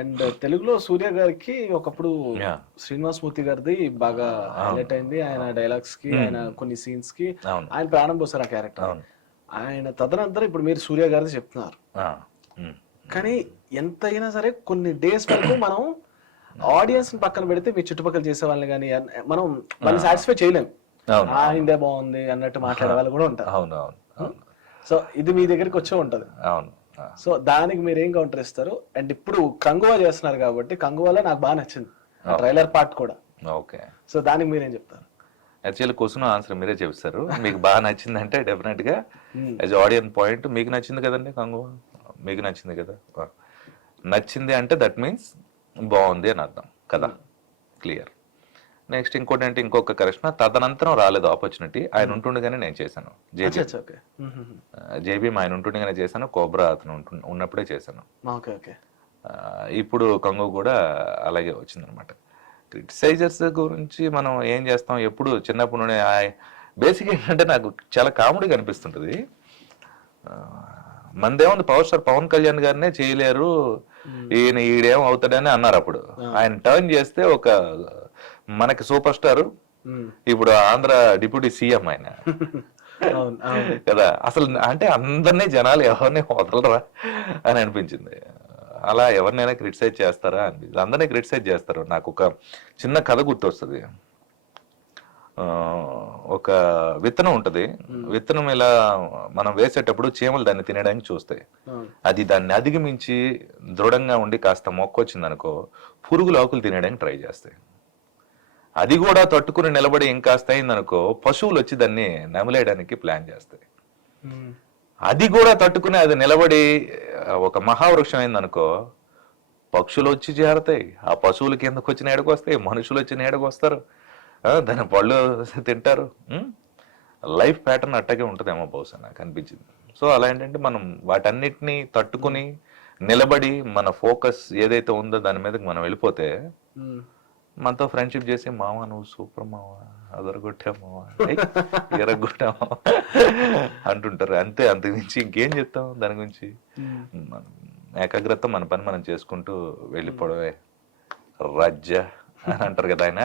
And తెలుగులో సూర్య గారికి ఒకప్పుడు Yeah. శ్రీనివాస్ మూర్తి గారిది బాగా హైలైట్ అయింది. ఆయన డైలాగ్స్ కి, ఆయన కొన్ని సీన్స్ కి అవును. ఆయన ప్రాణం పోసారు ఆ క్యారెక్టర్. అవును. ఆయన తదనంతరం ఇప్పుడు మీరు సూర్య గారిది చెప్తున్నారు. కానీ ఎంతైనా సరే కొన్ని డేస్ వరకు మనం ఆడియన్స్ పక్కన పెడితే మీ చుట్టుపక్కల చేసే వాళ్ళని కానీ మనం వాళ్ళని సాటిస్ఫై చేయలేం. అవును. ఆయనదే బాగుంది అన్నట్టు మాట్లాడే వాళ్ళు కూడా ఉంటారు. అవును. అవును. అవును. సో ఇది మీ దగ్గరికి వచ్చే ఉంటది. అవును. సో దానికి మీరు ఏం కౌంటర్ ఇస్తారు? అండ్ ఇప్పుడు కంగువా చేస్తున్నారు కాబట్టి కంగువాలో నాకు బాగా నచ్చింది ట్రైలర్ పార్ట్ కూడా. ఓకే. సో దానికి మీరేం చెప్తారు? యాక్చువల్లీ క్వశ్చన్ ఆన్సర్ మీరే చెప్తారు. మీకు బాగా నచ్చిందంటే డెఫినెట్ గా యాజ్ ఆడియన్స్ పాయింట్ మీకు నచ్చింది కదండి కంగువా, మీకు నచ్చింది కదా. నచ్చింది అంటే దట్ మీన్స్ బాగుంది అని అర్థం కదా. క్లియర్. నెక్స్ట్ ఇంకోటి అంటే ఇంకొక కరెక్షన్, తదనంతరం రాలేదు ఆపర్చునిటీ. ఆయన ఉంటుండగానే నేను చేశాను. జేబీఎం ఆయన ఉంటుండగానే చేశాను. కోబ్రా అతను ఉన్నప్పుడే చేశాను. ఇప్పుడు కంగు కూడా అలాగే వచ్చిందనమాట. క్రిటిసైజర్స్ గురించి మనం ఏం చేస్తాం, ఎప్పుడు చిన్నప్పుడు నుండి బేసిక్ ఏంటంటే నాకు చాలా కామెడీ కనిపిస్తుంటుంది. మనదేముంది, పవర్ స్టార్ పవన్ కళ్యాణ్ గారినే చేయలేరు, ఈడేం అవుతాడని అన్నారు అప్పుడు. ఆయన టర్న్ చేస్తే ఒక మనకి సూపర్ స్టార్, ఇప్పుడు ఆంధ్ర డిప్యూటీ సీఎం ఆయన కదా. అసలు అంటే అందరినీ జనాలు ఎవరిని వదలరా అని అనిపించింది. అలా ఎవరినైనా క్రిటిసైజ్ చేస్తారా అనిపించింది. అందరినీ క్రిటిసైజ్ చేస్తారు. నాకు ఒక చిన్న కథ గుర్తొస్తుంది. ఒక విత్తనం ఉంటది. విత్తనం ఇలా మనం వేసేటప్పుడు చీమలు దాన్ని తినడానికి చూస్తాయి. అది దాన్ని అధిగమించి దృఢంగా ఉండి కాస్త మొక్కొచ్చింది అనుకో, పురుగులు ఆకులు తినడానికి ట్రై చేస్తాయి. అది కూడా తట్టుకుని నిలబడి ఇంకాస్త అయిందనుకో, పశువులు వచ్చి దాన్ని నమిలేయడానికి ప్లాన్ చేస్తాయి. అది కూడా తట్టుకుని అది నిలబడి ఒక మహావృక్షం అయిందనుకో, పక్షులు వచ్చి చేరతాయి. ఆ పశువులు కిందకు వచ్చి నేడకు వస్తాయి, మనుషులు వచ్చి నేడకు వస్తారు, దాని పళ్ళు తింటారు. లైఫ్ ప్యాటర్న్ అట్టగే ఉంటుందేమో బహుశా నాకు అనిపించింది. సో అలా ఏంటంటే మనం వాటన్నిటిని తట్టుకుని నిలబడి మన ఫోకస్ ఏదైతే ఉందో దాని మీదకి మనం వెళ్ళిపోతే, మనతో ఫ్రెండ్షిప్ చేసి మావా నువ్వు సూపర్ మావా, అదరగొట్టావు మావా, ఎరగొట్టావు అంటుంటారు. అంతే, అంతకుమించి ఇంకేం చెప్తాం దాని గురించి. ఏకాగ్రత మన పని మనం చేసుకుంటూ వెళ్ళిపోవడమే రాజ్య అని అంటారు కదా ఆయన.